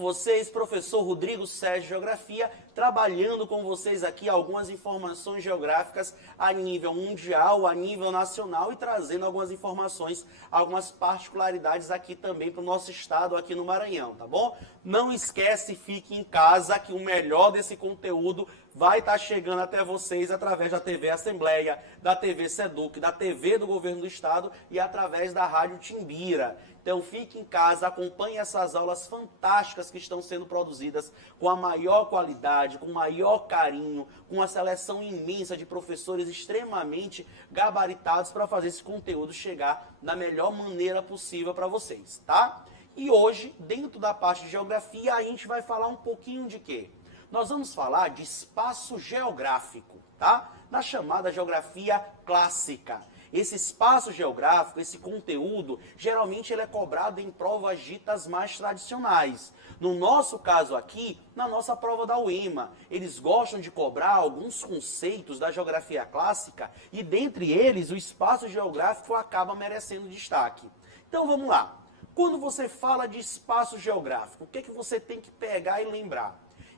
vocês, professor Rodrigo Sérgio Geografia, trabalhando com vocês aqui algumas informações geográficas a nível mundial, a nível nacional e trazendo algumas informações, algumas particularidades aqui também para o nosso estado, aqui no Maranhão, tá bom? Não esquece, fique em casa, que o melhor desse conteúdo vai estar chegando até vocês através da TV Assembleia, da TV Seduc, da TV do Governo do Estado e através da Rádio Timbira. Então fique em casa, acompanhe essas aulas fantásticas que estão sendo produzidas com a maior qualidade, com o maior carinho, com uma seleção imensa de professores extremamente gabaritados para fazer esse conteúdo chegar da melhor maneira possível para vocês, tá? E hoje, dentro da parte de geografia, a gente vai falar um pouquinho de quê? Nós vamos falar de espaço geográfico, tá? Na chamada geografia clássica. Esse espaço geográfico, esse conteúdo, geralmente ele é cobrado em provas ditas mais tradicionais. No nosso caso aqui, na nossa prova da UEMA, eles gostam de cobrar alguns conceitos da geografia clássica e dentre eles o espaço geográfico acaba merecendo destaque. Então vamos lá. Quando você fala de espaço geográfico, o que é que você tem que pegar e lembrar?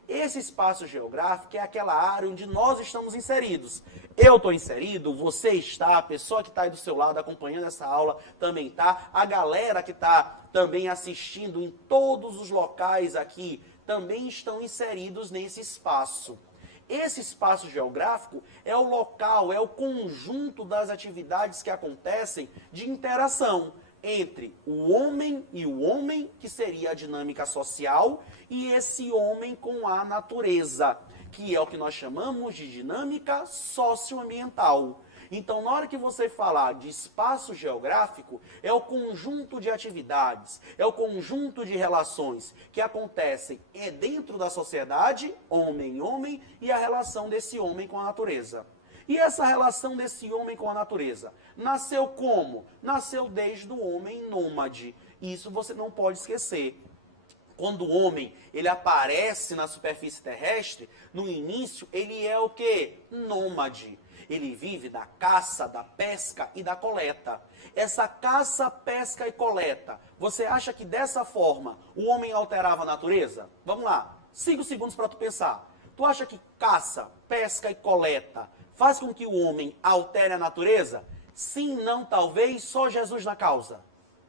Esse espaço geográfico é aquela área onde nós estamos inseridos. Eu estou inserido, você está, a pessoa que está aí do seu lado acompanhando essa aula também está, a galera que está também assistindo em todos os locais aqui também estão inseridos nesse espaço. Esse espaço geográfico é o local, é o conjunto das atividades que acontecem de interação entre o homem e o homem, que seria a dinâmica social, e esse homem com a natureza, que é o que nós chamamos de dinâmica socioambiental. Então, na hora que você falar de espaço geográfico, é o conjunto de atividades, é o conjunto de relações que acontecem dentro da sociedade, homem-homem, e a relação desse homem com a natureza. E essa relação desse homem com a natureza? Nasceu como? Nasceu desde o homem nômade. Isso você não pode esquecer. Quando o homem ele aparece na superfície terrestre, no início ele é o quê? Nômade. Ele vive da caça, da pesca e da coleta. Essa caça, pesca e coleta, você acha que dessa forma o homem alterava a natureza? Vamos lá, 5 segundos para tu pensar. Tu acha que caça, pesca e coleta faz com que o homem altere a natureza? Sim, não, talvez, só Jesus na causa.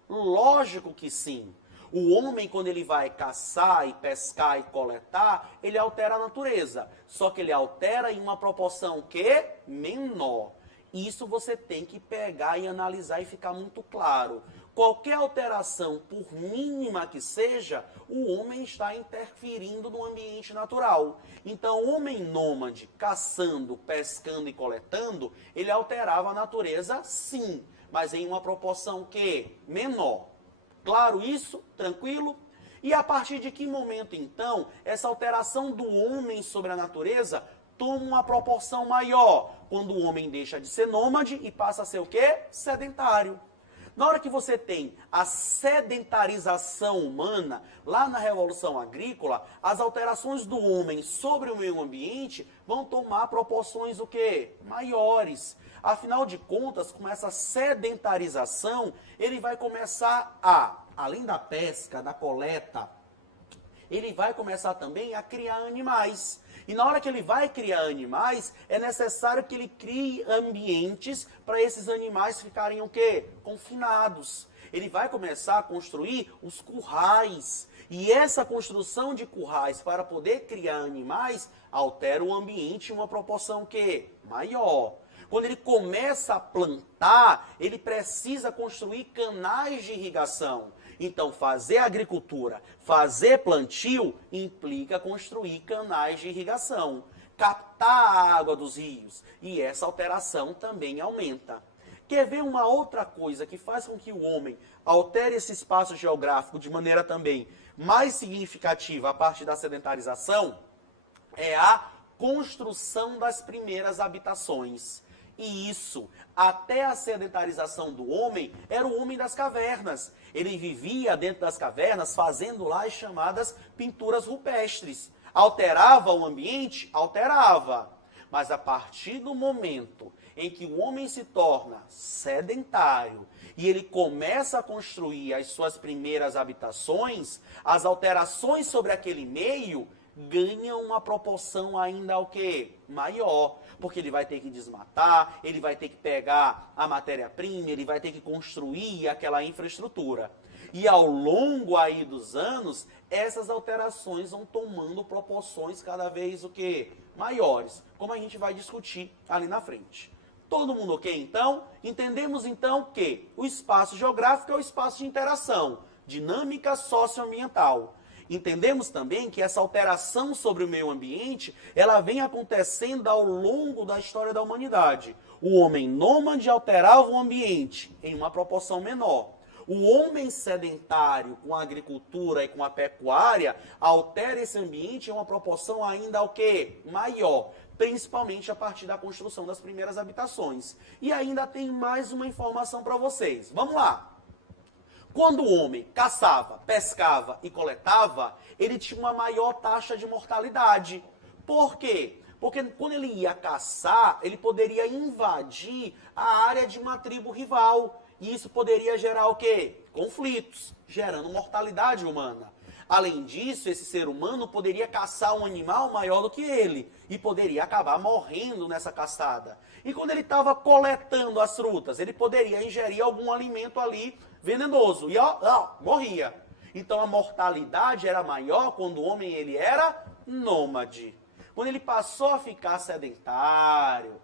Lógico que sim. O homem, quando ele vai caçar e pescar e coletar, ele altera a natureza. Só que ele altera em uma proporção que menor. Isso você tem que pegar e analisar e ficar muito claro. Qualquer alteração, por mínima que seja, o homem está interferindo no ambiente natural. Então, o homem nômade, caçando, pescando e coletando, ele alterava a natureza, sim, mas em uma proporção que menor. Claro isso? Tranquilo? E a partir de que momento, então, essa alteração do homem sobre a natureza toma uma proporção maior? Quando o homem deixa de ser nômade e passa a ser o quê? Sedentário. Na hora que você tem a sedentarização humana, lá na Revolução Agrícola, as alterações do homem sobre o meio ambiente vão tomar proporções o quê? Maiores. Afinal de contas, com essa sedentarização, ele vai começar além da pesca, da coleta, ele vai começar também a criar animais. E na hora que ele vai criar animais, é necessário que ele crie ambientes para esses animais ficarem o quê? Confinados. Ele vai começar a construir os currais. E essa construção de currais para poder criar animais altera o ambiente em uma proporção que maior. Quando ele começa a plantar, ele precisa construir canais de irrigação. Então, fazer agricultura, fazer plantio, implica construir canais de irrigação, captar a água dos rios. E essa alteração também aumenta. Quer ver uma outra coisa que faz com que o homem altere esse espaço geográfico de maneira também mais significativa a partir da sedentarização? É a construção das primeiras habitações. E isso, até a sedentarização do homem, era o homem das cavernas. Ele vivia dentro das cavernas fazendo lá as chamadas pinturas rupestres. Alterava o ambiente? Alterava. Mas a partir do momento em que o homem se torna sedentário e ele começa a construir as suas primeiras habitações, as alterações sobre aquele meio ganham uma proporção ainda o quê? Maior. Porque ele vai ter que desmatar, ele vai ter que pegar a matéria-prima, ele vai ter que construir aquela infraestrutura. E ao longo aí dos anos, essas alterações vão tomando proporções cada vez o quê? Maiores, como a gente vai discutir ali na frente. Todo mundo ok, então? Entendemos, então, que o espaço geográfico é o espaço de interação, dinâmica socioambiental. Entendemos também que essa alteração sobre o meio ambiente, ela vem acontecendo ao longo da história da humanidade. O homem nômade alterava o ambiente em uma proporção menor. O homem sedentário com a agricultura e com a pecuária altera esse ambiente em uma proporção ainda o quê? Maior, principalmente a partir da construção das primeiras habitações. E ainda tem mais uma informação para vocês. Vamos lá. Quando o homem caçava, pescava e coletava, ele tinha uma maior taxa de mortalidade. Por quê? Porque quando ele ia caçar, ele poderia invadir a área de uma tribo rival. E isso poderia gerar o quê? Conflitos, gerando mortalidade humana. Além disso, esse ser humano poderia caçar um animal maior do que ele e poderia acabar morrendo nessa caçada. E quando ele estava coletando as frutas, ele poderia ingerir algum alimento ali venenoso e morria. Então a mortalidade era maior quando o homem ele era nômade. Quando ele passou a ficar sedentário,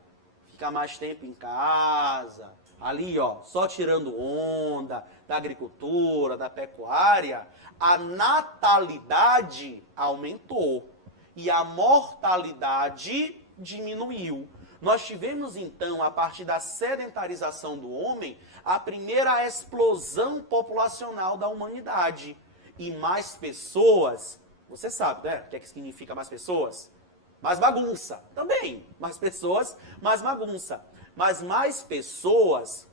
ficar mais tempo em casa, ali só tirando onda da agricultura, da pecuária, a natalidade aumentou e a mortalidade diminuiu. Nós tivemos então, a partir da sedentarização do homem, a primeira explosão populacional da humanidade. E mais pessoas, você sabe, né? O que é que significa mais pessoas? Mais bagunça. Também, mais pessoas, mais bagunça. Mas mais pessoas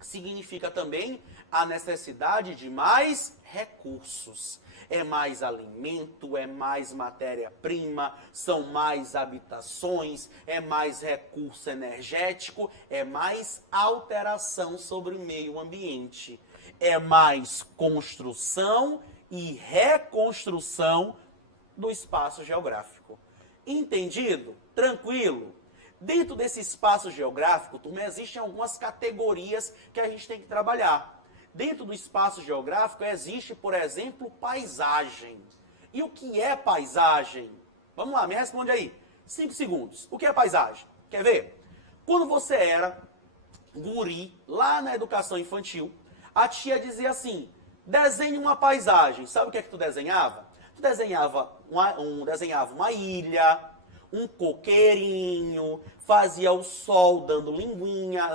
significa também a necessidade de mais recursos. É mais alimento, é mais matéria-prima, são mais habitações, é mais recurso energético, é mais alteração sobre o meio ambiente. É mais construção e reconstrução do espaço geográfico. Entendido? Tranquilo? Dentro desse espaço geográfico, turma, existem algumas categorias que a gente tem que trabalhar. Dentro do espaço geográfico existe, por exemplo, paisagem. E o que é paisagem? Vamos lá, me responde aí. 5 segundos. O que é paisagem? Quer ver? Quando você era guri, lá na educação infantil, a tia dizia assim, desenhe uma paisagem. Sabe o que é que tu desenhava? Tu desenhava uma ilha, um coqueirinho, fazia o sol dando linguinha,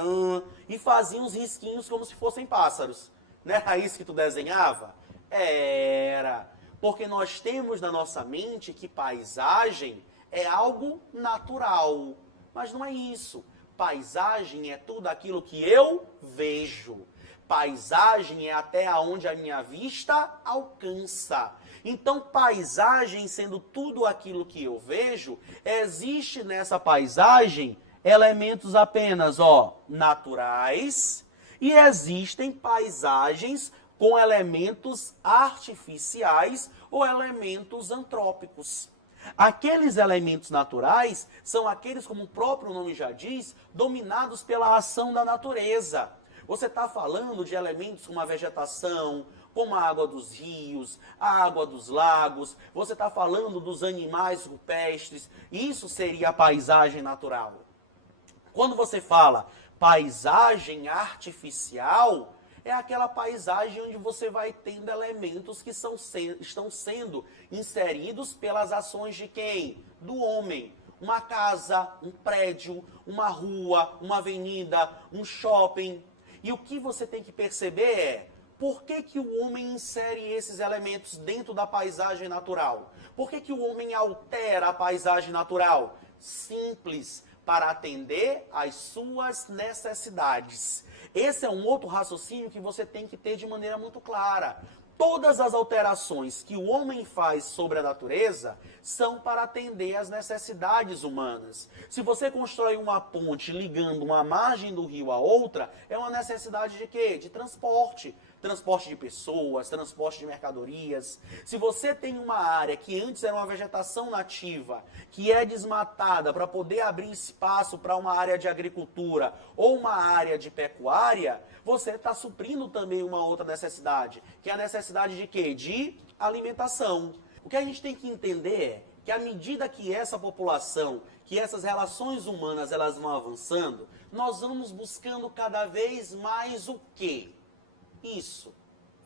e fazia uns risquinhos como se fossem pássaros. Não era isso que tu desenhava? Era. Porque nós temos na nossa mente que paisagem é algo natural. Mas não é isso. Paisagem é tudo aquilo que eu vejo. Paisagem é até onde a minha vista alcança. Então, paisagem sendo tudo aquilo que eu vejo, existe nessa paisagem elementos apenas, naturais, e existem paisagens com elementos artificiais ou elementos antrópicos. Aqueles elementos naturais são aqueles, como o próprio nome já diz, dominados pela ação da natureza. Você está falando de elementos como a vegetação, como a água dos rios, a água dos lagos, você está falando dos animais rupestres, isso seria a paisagem natural. Quando você fala paisagem artificial, é aquela paisagem onde você vai tendo elementos que estão sendo inseridos pelas ações de quem? Do homem. Uma casa, um prédio, uma rua, uma avenida, um shopping. E o que você tem que perceber é, por que que o homem insere esses elementos dentro da paisagem natural? Por que que o homem altera a paisagem natural? Simples, para atender às suas necessidades. Esse é um outro raciocínio que você tem que ter de maneira muito clara. Todas as alterações que o homem faz sobre a natureza são para atender às necessidades humanas. Se você constrói uma ponte ligando uma margem do rio a outra, é uma necessidade de quê? De transporte. Transporte de pessoas, transporte de mercadorias. Se você tem uma área que antes era uma vegetação nativa, que é desmatada para poder abrir espaço para uma área de agricultura ou uma área de pecuária, você está suprindo também uma outra necessidade, que é a necessidade de quê? De alimentação. O que a gente tem que entender é que à medida que essa população, que essas relações humanas elas vão avançando, nós vamos buscando cada vez mais o quê? Isso.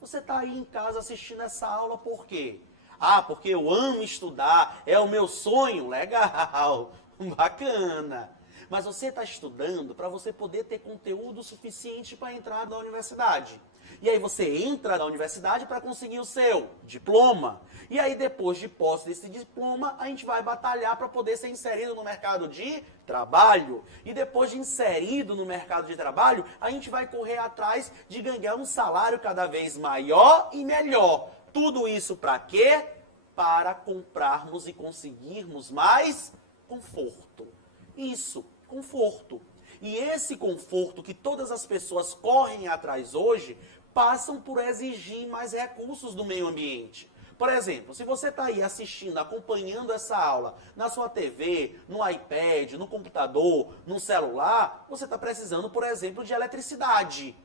Você está aí em casa assistindo essa aula por quê? Ah, porque eu amo estudar, é o meu sonho. Legal, bacana. Mas você está estudando para você poder ter conteúdo suficiente para entrar na universidade. E aí você entra na universidade para conseguir o seu diploma. E aí depois de posse desse diploma, a gente vai batalhar para poder ser inserido no mercado de trabalho. E depois de inserido no mercado de trabalho, a gente vai correr atrás de ganhar um salário cada vez maior e melhor. Tudo isso para quê? Para comprarmos e conseguirmos mais conforto. Isso, conforto. E esse conforto que todas as pessoas correm atrás hoje, passam por exigir mais recursos do meio ambiente. Por exemplo, se você está aí assistindo, acompanhando essa aula na sua TV, no iPad, no computador, no celular, você está precisando, por exemplo, de eletricidade.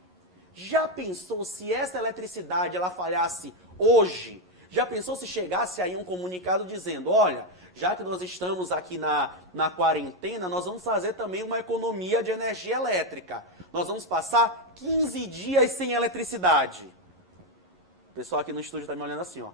Já pensou se essa eletricidade ela falhasse hoje? Já pensou se chegasse aí um comunicado dizendo, olha, já que nós estamos aqui na quarentena, nós vamos fazer também uma economia de energia elétrica. Nós vamos passar 15 dias sem eletricidade. O pessoal aqui no estúdio está me olhando assim, ó.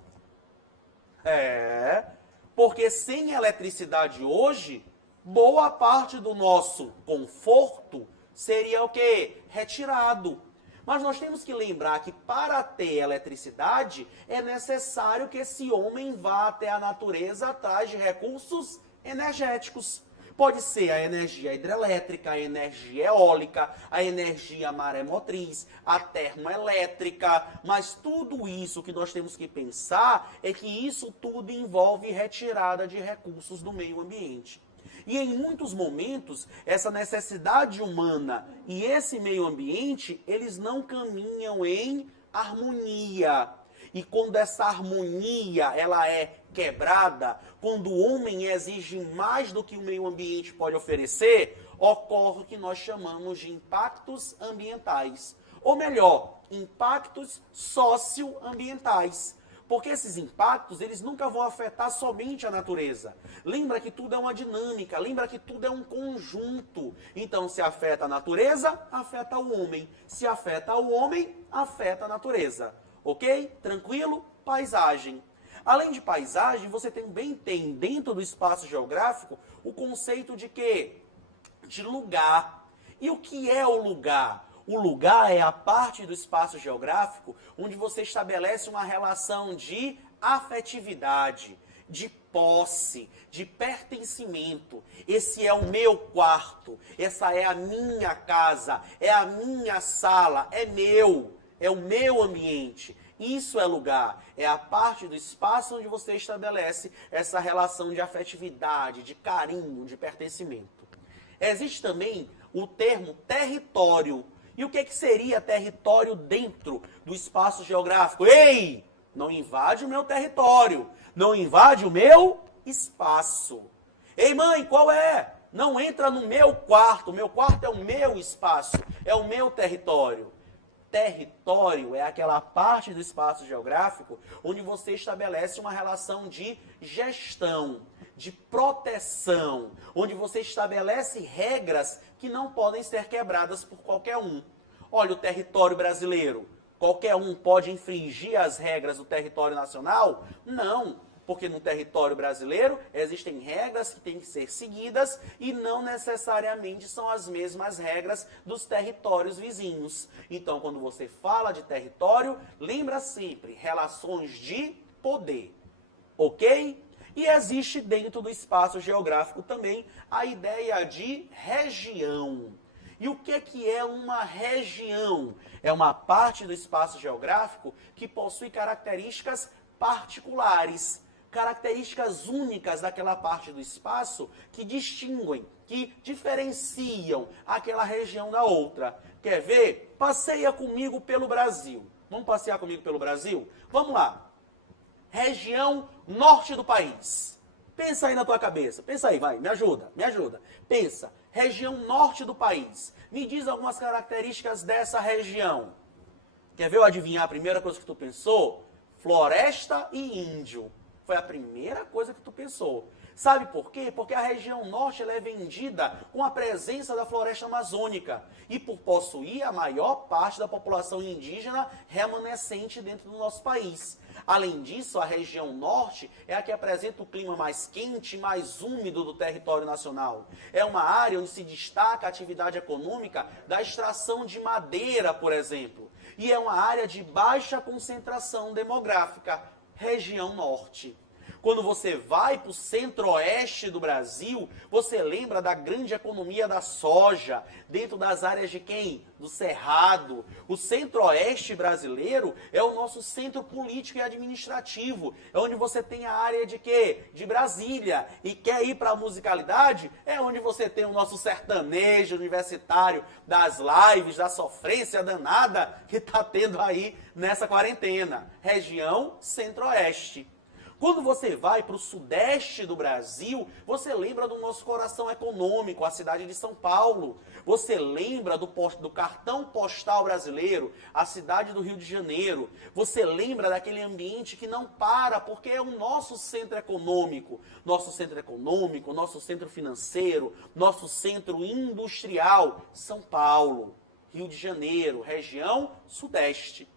Porque sem eletricidade hoje, boa parte do nosso conforto seria o quê? Retirado. Mas nós temos que lembrar que para ter eletricidade, é necessário que esse homem vá até a natureza atrás de recursos energéticos. Pode ser a energia hidrelétrica, a energia eólica, a energia maremotriz, a termoelétrica, mas tudo isso que nós temos que pensar é que isso tudo envolve retirada de recursos do meio ambiente. E em muitos momentos, essa necessidade humana e esse meio ambiente, eles não caminham em harmonia. E quando essa harmonia ela é quebrada, quando o homem exige mais do que o meio ambiente pode oferecer, ocorre o que nós chamamos de impactos ambientais. Ou melhor, impactos socioambientais. Porque esses impactos, eles nunca vão afetar somente a natureza. Lembra que tudo é uma dinâmica, lembra que tudo é um conjunto. Então, se afeta a natureza, afeta o homem. Se afeta o homem, afeta a natureza. Ok? Tranquilo? Paisagem. Além de paisagem, você também tem dentro do espaço geográfico o conceito de quê? De lugar. E o que é o lugar? O lugar é a parte do espaço geográfico onde você estabelece uma relação de afetividade, de posse, de pertencimento. Esse é o meu quarto, essa é a minha casa, é a minha sala, é meu, é o meu ambiente. Isso é lugar, é a parte do espaço onde você estabelece essa relação de afetividade, de carinho, de pertencimento. Existe também o termo território. E o que seria território dentro do espaço geográfico? Ei, não invade o meu território, não invade o meu espaço. Ei, mãe, qual é? Não entra no meu quarto é o meu espaço, é o meu território. Território é aquela parte do espaço geográfico onde você estabelece uma relação de gestão, de proteção, onde você estabelece regras que não podem ser quebradas por qualquer um. Olha, o território brasileiro, qualquer um pode infringir as regras do território nacional? Não, porque no território brasileiro existem regras que têm que ser seguidas e não necessariamente são as mesmas regras dos territórios vizinhos. Então, quando você fala de território, lembra sempre relações de poder, ok? E existe dentro do espaço geográfico também a ideia de região. E o que é uma região? É uma parte do espaço geográfico que possui características particulares, características únicas daquela parte do espaço que distinguem, que diferenciam aquela região da outra. Quer ver? Passeia comigo pelo Brasil. Vamos passear comigo pelo Brasil? Vamos lá. Região norte do país. Pensa aí na tua cabeça. Pensa aí, vai, me ajuda, me ajuda. Pensa, região norte do país. Me diz algumas características dessa região. Quer ver eu adivinhar a primeira coisa que tu pensou? Floresta e índio. Foi a primeira coisa que tu pensou. Sabe por quê? Porque a região norte ela é vendida com a presença da floresta amazônica e por possuir a maior parte da população indígena remanescente dentro do nosso país. Além disso, a região norte é a que apresenta o clima mais quente e mais úmido do território nacional. É uma área onde se destaca a atividade econômica da extração de madeira, por exemplo. E é uma área de baixa concentração demográfica, região norte. Quando você vai para o centro-oeste do Brasil, você lembra da grande economia da soja, dentro das áreas de quem? Do Cerrado. O centro-oeste brasileiro é o nosso centro político e administrativo. É onde você tem a área de quê? De Brasília. E quer ir para a musicalidade? É onde você tem o nosso sertanejo universitário, das lives, da sofrência danada que está tendo aí nessa quarentena. Região centro-oeste. Quando você vai para o sudeste do Brasil, você lembra do nosso coração econômico, a cidade de São Paulo. Você lembra do cartão postal brasileiro, a cidade do Rio de Janeiro. Você lembra daquele ambiente que não para, porque é o nosso centro econômico. Nosso centro financeiro, nosso centro industrial. São Paulo, Rio de Janeiro, região sudeste.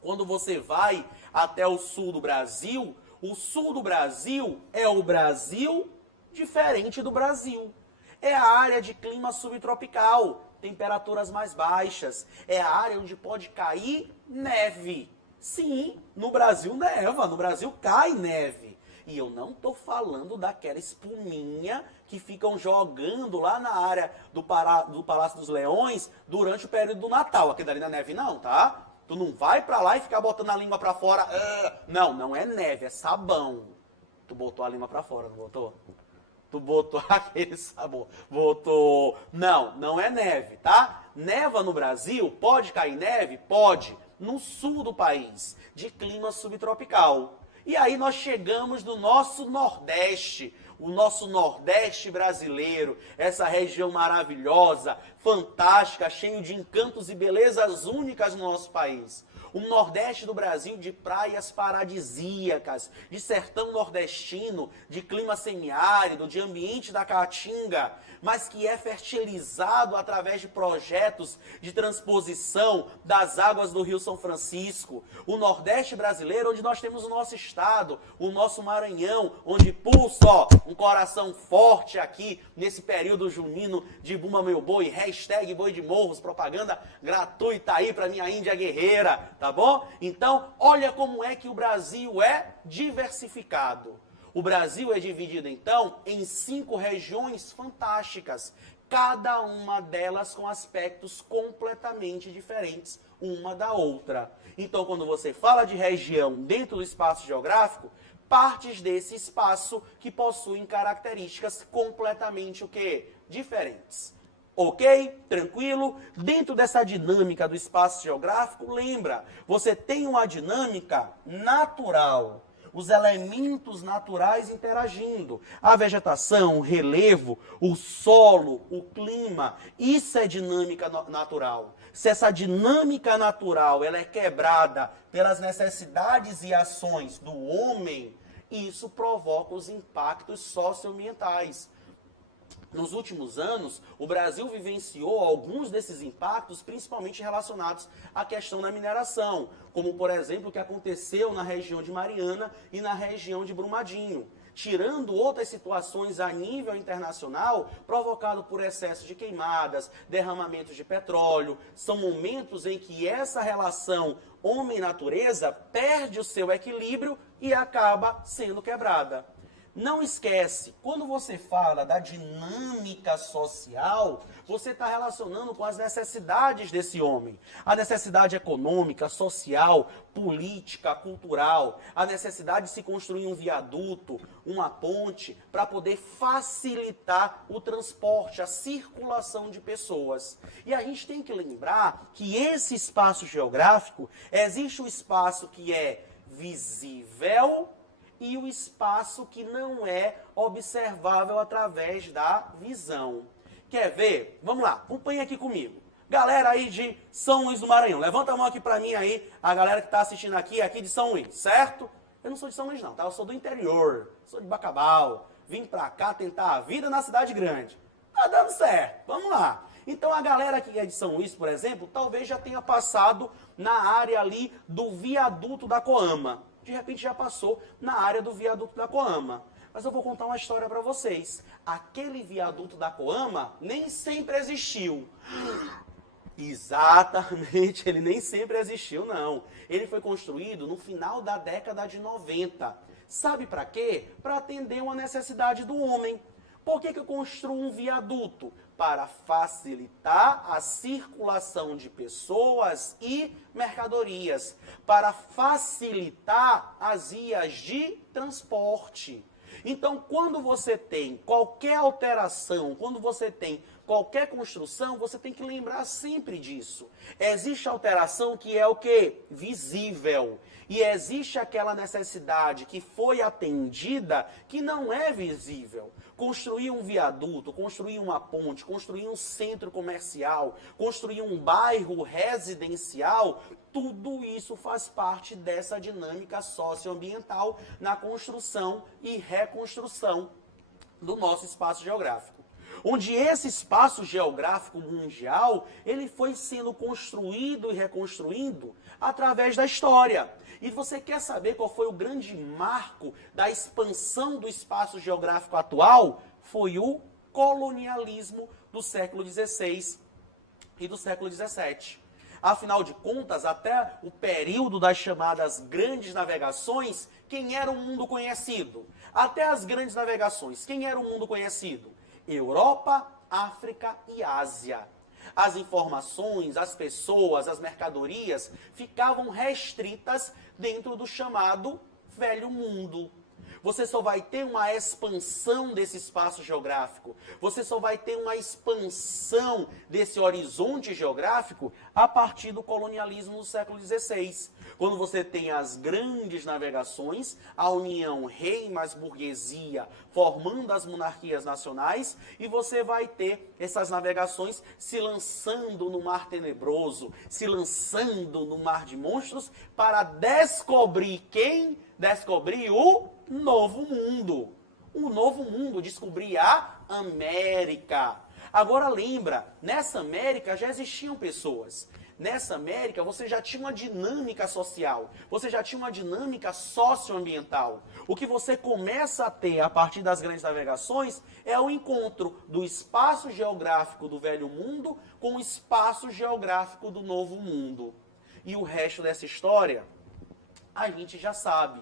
Quando você vai até o sul do Brasil, o sul do Brasil é o Brasil diferente do Brasil. É a área de clima subtropical, temperaturas mais baixas. É a área onde pode cair neve. Sim, no Brasil neva, no Brasil cai neve. E eu não estou falando daquela espuminha que ficam jogando lá na área do Palácio dos Leões durante o período do Natal. Aqui dali não é neve não, tá? Tu não vai pra lá e ficar botando a língua pra fora. Não, não é neve, é sabão. Tu botou a língua pra fora, não botou? Tu botou aquele sabor. Botou. Não, não é neve, tá? Neva no Brasil, pode cair neve? Pode. No sul do país, de clima subtropical. E aí nós chegamos no nosso Nordeste, o nosso Nordeste brasileiro, essa região maravilhosa, fantástica, cheio de encantos e belezas únicas no nosso país. O Nordeste do Brasil de praias paradisíacas, de sertão nordestino, de clima semiárido, de ambiente da caatinga, mas que é fertilizado através de projetos de transposição das águas do Rio São Francisco. O Nordeste brasileiro, onde nós temos o nosso estado, o nosso Maranhão, onde pulsa um coração forte aqui nesse período junino de Bumba Meu Boi, hashtag Boi de Morros, propaganda gratuita aí para minha Índia guerreira, tá bom? Então, olha como é que o Brasil é diversificado. O Brasil é dividido, então, em 5 regiões fantásticas, cada uma delas com aspectos completamente diferentes uma da outra. Então, quando você fala de região dentro do espaço geográfico, partes desse espaço que possuem características completamente o quê? Diferentes. Ok? Tranquilo? Dentro dessa dinâmica do espaço geográfico, lembra, você tem uma dinâmica natural. Os elementos naturais interagindo. A vegetação, o relevo, o solo, o clima. Isso é dinâmica natural. Se essa dinâmica natural ela é quebrada pelas necessidades e ações do homem, isso provoca os impactos socioambientais. Nos últimos anos, o Brasil vivenciou alguns desses impactos, principalmente relacionados à questão da mineração, como, por exemplo, o que aconteceu na região de Mariana e na região de Brumadinho. Tirando outras situações a nível internacional, provocado por excesso de queimadas, derramamentos de petróleo, são momentos em que essa relação homem-natureza perde o seu equilíbrio e acaba sendo quebrada. Não esquece, quando você fala da dinâmica social, você está relacionando com as necessidades desse homem. A necessidade econômica, social, política, cultural. A necessidade de se construir um viaduto, uma ponte, para poder facilitar o transporte, a circulação de pessoas. E a gente tem que lembrar que esse espaço geográfico, existe um espaço que é visível e o espaço que não é observável através da visão. Quer ver? Vamos lá, acompanhe aqui comigo. Galera aí de São Luís do Maranhão, levanta a mão aqui pra mim aí, a galera que tá assistindo aqui de São Luís, certo? Eu não sou de São Luís não, tá? Eu sou do interior, sou de Bacabal, vim pra cá tentar a vida na cidade grande. Tá dando certo, vamos lá. Então a galera que é de São Luís, por exemplo, talvez já tenha passado na área ali do viaduto da Coama. De repente já passou na área do viaduto da Coama. Mas eu vou contar uma história para vocês. Aquele viaduto da Coama nem sempre existiu. Exatamente, ele nem sempre existiu, não. Ele foi construído no final da década de 90. Sabe para quê? Para atender uma necessidade do homem. Por que eu construo um viaduto? Para facilitar a circulação de pessoas e mercadorias, para facilitar as vias de transporte. Então, quando você tem qualquer alteração, quando você tem qualquer construção, você tem que lembrar sempre disso. Existe alteração que é o quê? Visível. E existe aquela necessidade que foi atendida que não é visível. Construir um viaduto, construir uma ponte, construir um centro comercial, construir um bairro residencial, tudo isso faz parte dessa dinâmica socioambiental na construção e reconstrução do nosso espaço geográfico. Onde esse espaço geográfico mundial, ele foi sendo construído e reconstruindo através da história. E você quer saber qual foi o grande marco da expansão do espaço geográfico atual? Foi o colonialismo do século XVI e do século XVII. Afinal de contas, até o período das chamadas grandes navegações, quem era o mundo conhecido? Até as grandes navegações, quem era o mundo conhecido? Europa, África e Ásia. As informações, as pessoas, as mercadorias ficavam restritas dentro do chamado Velho Mundo. Você só vai ter uma expansão desse espaço geográfico, você só vai ter uma expansão desse horizonte geográfico a partir do colonialismo do século XVI. Quando você tem as grandes navegações, a união rei mais burguesia, formando as monarquias nacionais, e você vai ter essas navegações se lançando no mar tenebroso, se lançando no mar de monstros, para descobrir quem? Descobrir o Novo Mundo. O Novo Mundo, descobrir a América. Agora lembra, nessa América já existiam pessoas. Nessa América você já tinha uma dinâmica social, você já tinha uma dinâmica socioambiental. O que você começa a ter a partir das grandes navegações é o encontro do espaço geográfico do Velho Mundo com o espaço geográfico do Novo Mundo. E o resto dessa história, a gente já sabe.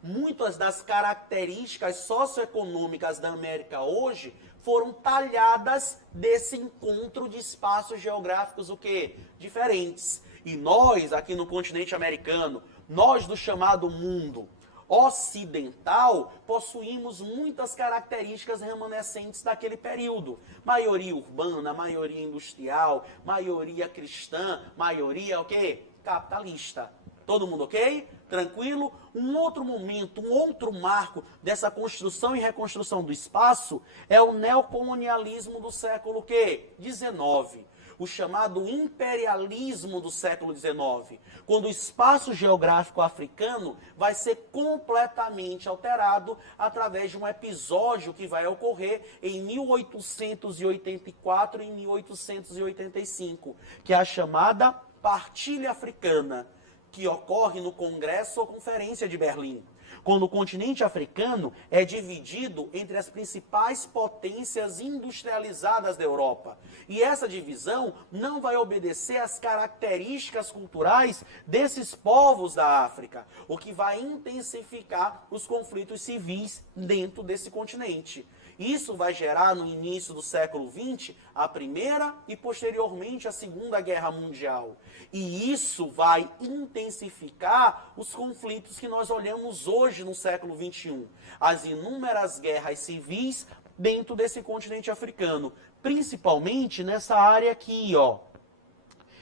Muitas das características socioeconômicas da América hoje foram talhadas desse encontro de espaços geográficos o quê? Diferentes. E nós, aqui no continente americano, nós do chamado mundo ocidental, possuímos muitas características remanescentes daquele período. Maioria urbana, maioria industrial, maioria cristã, maioria o quê? Capitalista. Todo mundo ok? Tranquilo? Um outro momento, um outro marco dessa construção e reconstrução do espaço é o neocolonialismo do século quê? XIX. O chamado imperialismo do século XIX. Quando o espaço geográfico africano vai ser completamente alterado através de um episódio que vai ocorrer em 1884 e 1885, que é a chamada Partilha Africana, que ocorre no Congresso ou Conferência de Berlim. quando o continente africano é dividido entre as principais potências industrializadas da Europa. E essa divisão não vai obedecer às características culturais desses povos da África, o que vai intensificar os conflitos civis dentro desse continente. Isso vai gerar, no início do século XX, a Primeira e, posteriormente, a Segunda Guerra Mundial. E isso vai intensificar os conflitos que nós olhamos hoje no século XXI. As inúmeras guerras civis dentro desse continente africano. Principalmente nessa área aqui, ó,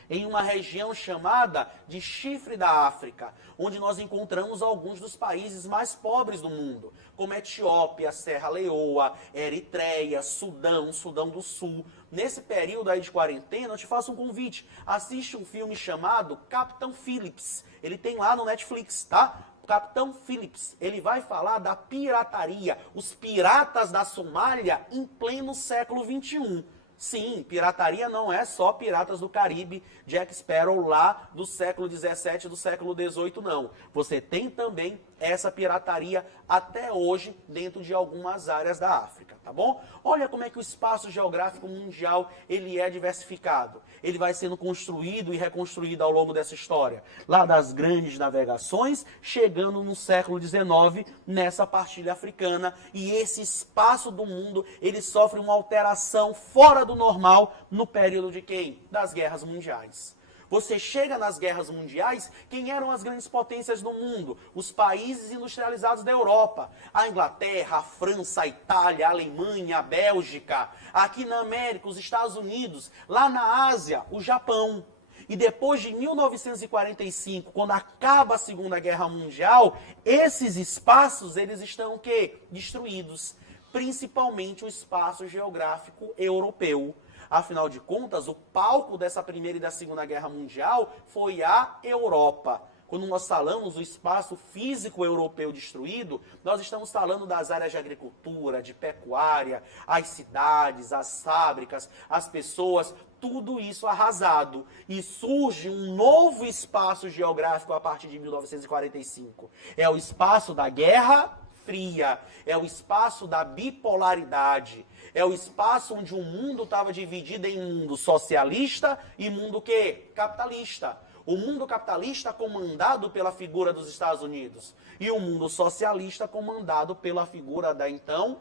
em uma região chamada de Chifre da África, onde nós encontramos alguns dos países mais pobres do mundo, como Etiópia, Serra Leoa, Eritreia, Sudão, Sudão do Sul. Nesse período aí de quarentena, eu te faço um convite. Assiste um filme chamado Capitão Phillips. Ele tem lá no Netflix, tá? Capitão Phillips, ele vai falar da pirataria, os piratas da Somália em pleno século XXI. Sim, pirataria não é só Piratas do Caribe, Jack Sparrow lá do século XVII, do século XVIII, não. Você tem também essa pirataria até hoje dentro de algumas áreas da África, tá bom? Olha como é que o espaço geográfico mundial ele é diversificado. Ele vai sendo construído e reconstruído ao longo dessa história. Lá das grandes navegações, chegando no século XIX, nessa partilha africana. E esse espaço do mundo, ele sofre uma alteração fora do normal no período de quem? Das guerras mundiais. Você chega nas guerras mundiais, quem eram as grandes potências do mundo? Os países industrializados da Europa. A Inglaterra, a França, a Itália, a Alemanha, a Bélgica. Aqui na América, os Estados Unidos. Lá na Ásia, o Japão. E depois de 1945, quando acaba a Segunda Guerra Mundial, esses espaços, eles estão o quê? Destruídos. Principalmente o espaço geográfico europeu. Afinal de contas, o palco dessa Primeira e da Segunda Guerra Mundial foi a Europa. Quando nós falamos do espaço físico europeu destruído, nós estamos falando das áreas de agricultura, de pecuária, as cidades, as fábricas, as pessoas, tudo isso arrasado. E surge um novo espaço geográfico a partir de 1945. É o espaço da Guerra Fria, é o espaço da bipolaridade, é o espaço onde o mundo estava dividido em mundo socialista e mundo quê? Capitalista. O mundo capitalista comandado pela figura dos Estados Unidos e o mundo socialista comandado pela figura da, então,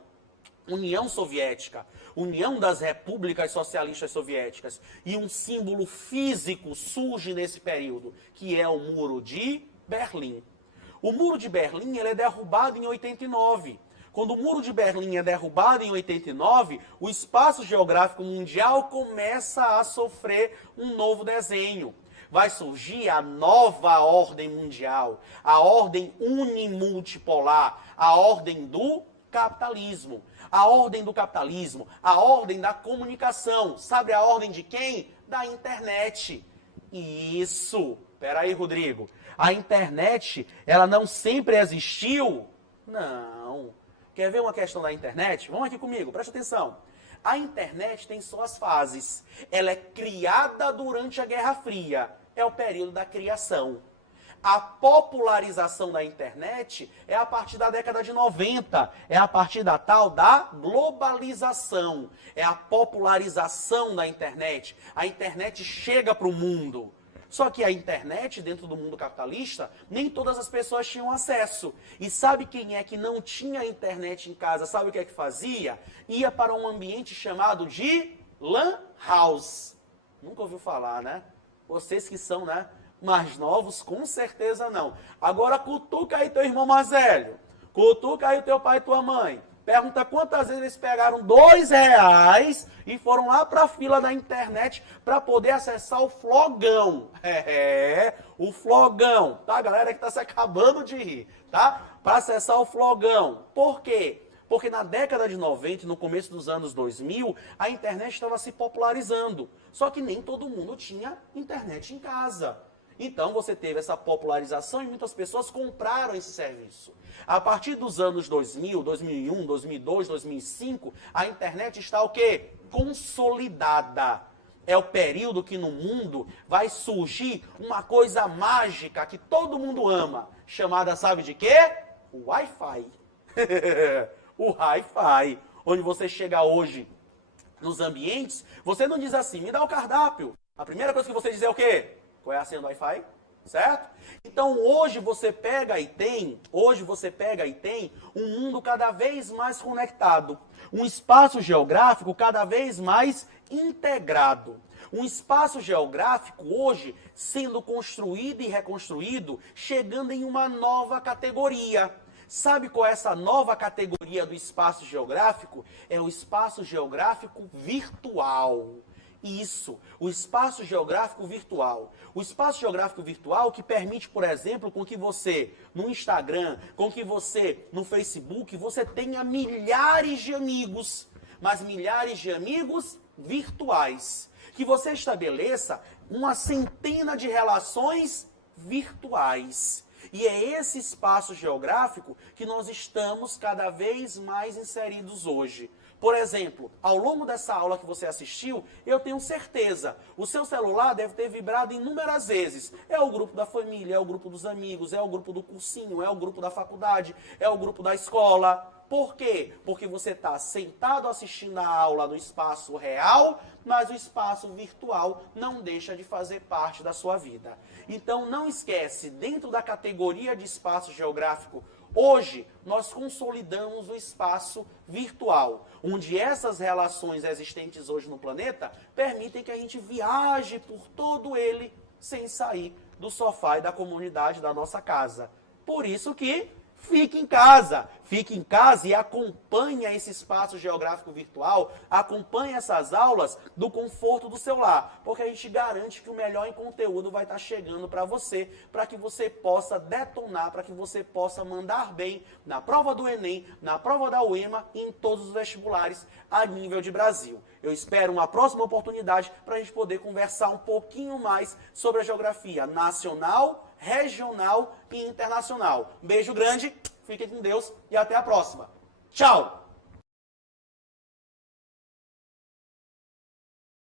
União Soviética, União das Repúblicas Socialistas Soviéticas. E um símbolo físico surge nesse período, que é o Muro de Berlim. O Muro de Berlim ele é derrubado em 89. Quando o Muro de Berlim é derrubado em 89, o espaço geográfico mundial começa a sofrer um novo desenho. Vai surgir a nova ordem mundial, a ordem unimultipolar, a ordem do capitalismo. A ordem do capitalismo, a ordem da comunicação. Sabe a ordem de quem? Da internet. Isso. Peraí, Rodrigo. A internet, ela não sempre existiu? Não. Quer ver uma questão da internet? Vamos aqui comigo, presta atenção. A internet tem suas fases. Ela é criada durante a Guerra Fria. É o período da criação. A popularização da internet é a partir da década de 90. É a partir da tal da globalização. É a popularização da internet. A internet chega para o mundo. Só que a internet, dentro do mundo capitalista, nem todas as pessoas tinham acesso. E sabe quem é que não tinha internet em casa? Sabe o que é que fazia? Ia para um ambiente chamado de Lan House. Nunca ouviu falar, né? Vocês que são, né, mais novos, com certeza não. Agora cutuca aí teu irmão mais velho. Cutuca aí teu pai e tua mãe. Pergunta quantas vezes eles pegaram R$2 e foram lá para a fila da internet para poder acessar o Flogão. O Flogão, tá? A galera que está se acabando de rir, tá? Para acessar o Flogão. Por quê? Porque na década de 90 e no começo dos anos 2000, a internet estava se popularizando. Só que nem todo mundo tinha internet em casa. Então você teve essa popularização e muitas pessoas compraram esse serviço. A partir dos anos 2000, 2001, 2002, 2005, a internet está o quê? Consolidada. É o período que no mundo vai surgir uma coisa mágica que todo mundo ama, chamada, sabe de quê? O Wi-Fi. O Wi-Fi. Onde você chega hoje nos ambientes, você não diz assim, me dá o cardápio. A primeira coisa que você diz é o quê? Qual é a senha do Wi-Fi? Certo? Então hoje você pega e tem um mundo cada vez mais conectado, um espaço geográfico cada vez mais integrado. Um espaço geográfico hoje sendo construído e reconstruído, chegando em uma nova categoria. Sabe qual é essa nova categoria do espaço geográfico? É o espaço geográfico virtual. Isso, o espaço geográfico virtual. O espaço geográfico virtual que permite, por exemplo, com que você no Instagram, com que você no Facebook, você tenha milhares de amigos, mas milhares de amigos virtuais. Que você estabeleça uma centena de relações virtuais. E é esse espaço geográfico que nós estamos cada vez mais inseridos hoje. Por exemplo, ao longo dessa aula que você assistiu, eu tenho certeza, o seu celular deve ter vibrado inúmeras vezes. É o grupo da família, é o grupo dos amigos, é o grupo do cursinho, é o grupo da faculdade, é o grupo da escola. Por quê? Porque você está sentado assistindo a aula no espaço real, mas o espaço virtual não deixa de fazer parte da sua vida. Então não esquece, dentro da categoria de espaço geográfico, hoje nós consolidamos o espaço virtual, onde essas relações existentes hoje no planeta permitem que a gente viaje por todo ele sem sair do sofá e da comunidade da nossa casa. Por isso que fique em casa e acompanhe esse espaço geográfico virtual, acompanhe essas aulas do conforto do seu lar, porque a gente garante que o melhor em conteúdo vai estar chegando para que você possa detonar, para que você possa mandar bem na prova do Enem, na prova da UEMA e em todos os vestibulares a nível de Brasil. Eu espero uma próxima oportunidade para a gente poder conversar um pouquinho mais sobre a geografia nacional, regional e internacional. Um beijo grande, fiquem com Deus e até a próxima. Tchau!